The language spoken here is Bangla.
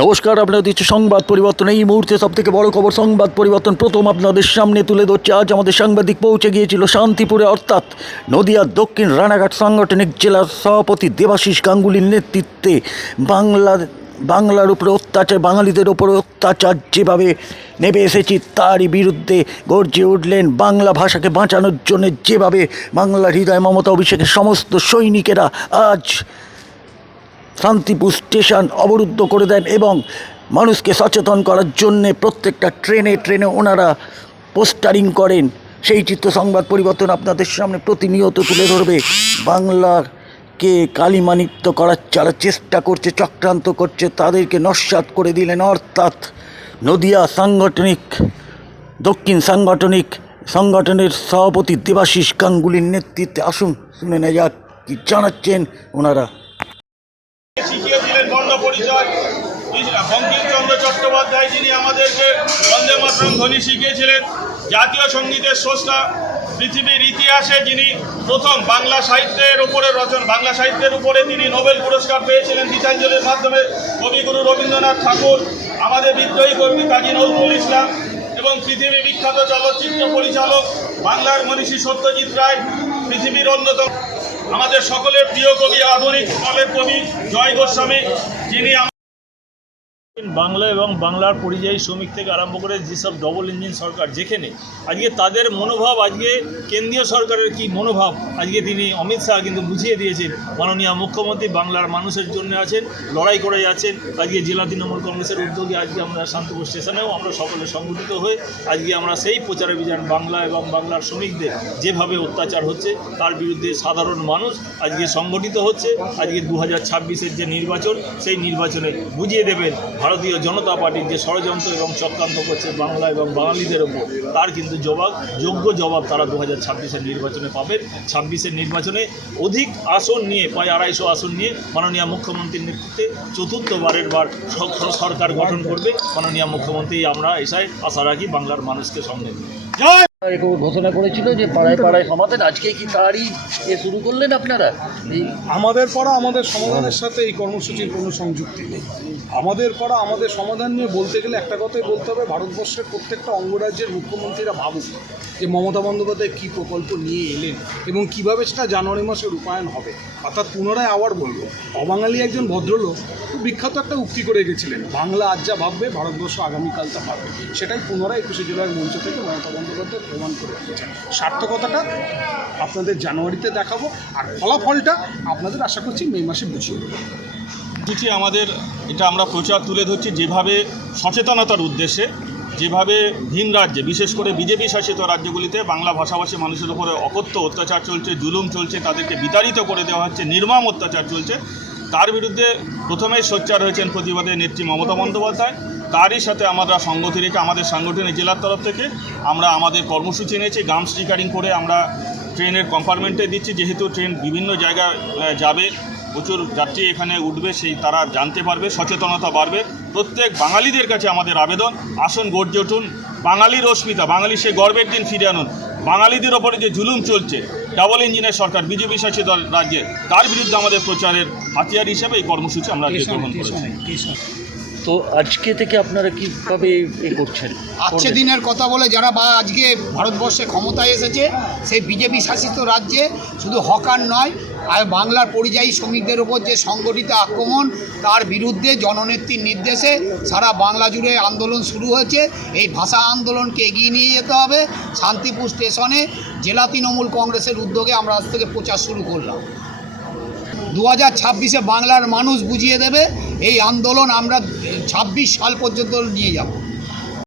নমস্কার, আপনারা দিচ্ছে সংবাদ পরিবর্তন। এই মুহূর্তে সব থেকে বড় খবর, সংবাদ পরিবর্তন প্রথম আপনাদের সামনে তুলে ধরছে। আজ আমাদের সাংবাদিক পৌঁছে গিয়েছিল শান্তিপুরে, অর্থাৎ নদিয়ার দক্ষিণ রানাঘাট সাংগঠনিক জেলার সভাপতি দেবাশিস গাঙ্গুলির নেতৃত্বে বাংলা, বাংলার উপরে অত্যাচার, বাঙালিদের উপরে অত্যাচার যেভাবে নেমে এসেছি, তারই বিরুদ্ধে গর্জে উঠলেন বাংলা ভাষাকে বাঁচানোর জন্য যেভাবে বাংলার হৃদয় মমতা অভিষেকের সমস্ত সৈনিকেরা। আজ শান্তিপুর স্টেশন অবরুদ্ধ করে দেন এবং মানুষকে সচেতন করার জন্যে প্রত্যেকটা ট্রেনে ট্রেনে ওনারা পোস্টারিং করেন। সেই চিত্র সংবাদ পরিবর্তন আপনাদের সামনে প্রতিনিয়ত তুলে ধরবে। বাংলাকে কালিমানিত্য করার যারা চেষ্টা করছে, চক্রান্ত করছে, তাদেরকে নস্বাত করে দিলেন। অর্থাৎ নদিয়া সাংগঠনিক, দক্ষিণ সাংগঠনিক সংগঠনের সভাপতি দেবাশিস গাঙ্গুলির নেতৃত্বে। আসুন, শুনে নেওয়া যাক কি জানাচ্ছেন ওনারা। মাতরম ধ্বনি শিখিয়েছিলেন জাতীয় সঙ্গীতের স্রষ্টা পৃথিবীর ইতিহাসে যিনি প্রথম বাংলা সাহিত্যের উপরে রচন, বাংলা সাহিত্যের উপরে তিনি নোবেল পুরস্কার পেয়েছিলেন গীতাঞ্জলির মাধ্যমে। কবিগুরু রবীন্দ্রনাথ ঠাকুর, আমাদের বিদ্রোহী কর্মী কাজী নজরুল ইসলাম এবং পৃথিবী বিখ্যাত চলচ্চিত্র পরিচালক বাংলার মনীষী সত্যজিৎ রায়, পৃথিবীর অন্যতম। আমাদের সকলের প্রিয় কবি, আধুনিক কালের কবি জয় গোস্বামী, যিনি বাংলা এবং বাংলার পরিযায়ী শ্রমিক থেকে আরম্ভ করে যেসব ডবল ইঞ্জিন সরকার, যেখানে আজকে তাদের মনোভাব, আজকে কেন্দ্রীয় সরকারের কি মনোভাব? আজকে তিনি অমিত শাহ কিন্তু বুঝিয়ে দিয়েছেন, মাননীয় মুখ্যমন্ত্রী বাংলার মানুষের জন্য আছেন, লড়াই করে যাচ্ছেন। আজকে জেলা তৃণমূল কংগ্রেসের উদ্যোগে আজকে আমরা শান্তিপুর স্টেশনেও আমরা সকলে সংগঠিত হয়ে আজকে আমরা সেই প্রচার অভিযান বাংলা এবং বাংলার শ্রমিকদের যেভাবে অত্যাচার হচ্ছে, তার বিরুদ্ধে সাধারণ মানুষ আজকে সংগঠিত হচ্ছে। আজকে দু হাজার যে নির্বাচন, সেই নির্বাচনে বুঝিয়ে দেবেন ভারতীয় জনতা পার্টির যে ষড়যন্ত্র এবং চক্রান্ত করছে বাংলা এবং বাঙালিদের ওপর, তার কিন্তু জবাব, যোগ্য জবাব তারা দু হাজার ছাব্বিশের নির্বাচনে পাবেন ছাব্বিশের নির্বাচনে অধিক আসন নিয়ে, প্রায় আড়াইশো আসন নিয়ে মাননীয় মুখ্যমন্ত্রীর নেতৃত্বে চতুর্থবারের বার সরকার গঠন করবে। মাননীয় মুখ্যমন্ত্রী আমরা এসায় আশা রাখি বাংলার মানুষকে সঙ্গে জয়! ঘোষণা করেছিল যে পাড়ায় পাড়ায় সমাধান। আজকে কি তারই এ শুরু করলেন আপনারা? আমাদের পাড়া আমাদের সমাধানের সাথে এই কর্মসূচির কোনো সংযুক্তি নেই। আমাদের পাড়া আমাদের সমাধান নিয়ে বলতে গেলে একটা কথাই বলতে হবে, ভারতবর্ষের প্রত্যেকটা অঙ্গরাজ্যের মুখ্যমন্ত্রীরা ভাবুক যে মমতা বন্দ্যোপাধ্যায় কী প্রকল্প নিয়ে এলেন এবং কীভাবে সেটা জানুয়ারি মাসে রূপায়ণ হবে। অর্থাৎ পুনরায় আবার বলব, অবাঙালি একজন ভদ্রলোক খুব বিখ্যাত একটা উক্তি করে গেছিলেন বাংলা আজ যা ভাববে, ভারতবর্ষ আগামীকাল তা ভাববে। সেটাই পুনরায় একুশে জুলাই মঞ্চ থেকে মমতা বন্দ্যোপাধ্যায় প্রমাণ করে সার্থকতাটা আপনাদের জানুয়ারিতে দেখাবো আর ফলাফলটা আপনাদের আশা করছি মে মাসে বুঝিয়ে দেবো। আমাদের এটা আমরা প্রচার তুলে ধরছি যেভাবে সচেতনতার উদ্দেশ্যে, যেভাবে ভিন রাজ্যে, বিশেষ করে বিজেপি শাসিত রাজ্যগুলিতে বাংলা ভাষাভাষী মানুষের উপরে অকথ্য অত্যাচার চলছে, জুলুম চলছে, তাদেরকে বিতাড়িত করে দেওয়া হচ্ছে, নির্মম অত্যাচার চলছে, তার বিরুদ্ধে প্রথমেই সোচ্চার হয়েছেন প্রতিবাদে নেত্রী মমতা বন্দ্যোপাধ্যায়। তারই সাথে আমরা সংগতি রেখে আমাদের সাংগঠনিক জেলার তরফ থেকে আমরা আমাদের কর্মসূচি নিয়েছি গাম স্টিকারিং করে আমরা ট্রেনের কম্পার্টমেন্টে দিচ্ছি। যেহেতু ট্রেন বিভিন্ন জায়গায় যাবে প্রচুর যাত্রী এখানে উঠবে সেই তারা জানতে পারবে সচেতনতা বাড়বে। প্রত্যেক বাঙালিদের কাছে আমাদের আবেদন আসুন গর্জে উঠুন। বাঙালির অস্মিতা বাঙালি সেই গর্বের দিন ফিরে আনুন। বাঙালিদের ওপরে যে জুলুম চলছে ডাবল ইঞ্জিনের সরকার বিজেপি শাসিত রাজ্যে তার বিরুদ্ধে আমাদের প্রচারের হাতিয়ার হিসেবে এই কর্মসূচি আমরা গ্রহণ করেছি। তো আজকে থেকে আপনারা কীভাবে এ করছেন? আজকে দিনের কথা বলে যারা বা আজকে ভারতবর্ষে ক্ষমতায় এসেছে সেই বিজেপি শাসিত রাজ্যে শুধু হকার নয় আর বাংলার পরিযায়ী শ্রমিকদের ওপর যে সংগঠিত আক্রমণ তার বিরুদ্ধে জননেত্রীর নির্দেশে সারা বাংলা জুড়ে আন্দোলন শুরু হয়েছে। এই ভাষা আন্দোলনকে এগিয়ে নিয়ে যেতে হবে। শান্তিপুর স্টেশনে জেলা তৃণমূল কংগ্রেসের উদ্যোগে আমরা আজ থেকে প্রচার শুরু করলাম। দু হাজার ছাব্বিশে বাংলার মানুষ বুঝিয়ে দেবে এই আন্দোলন আমরা ছাব্বিশ সাল পর্যন্ত নিয়ে যাব।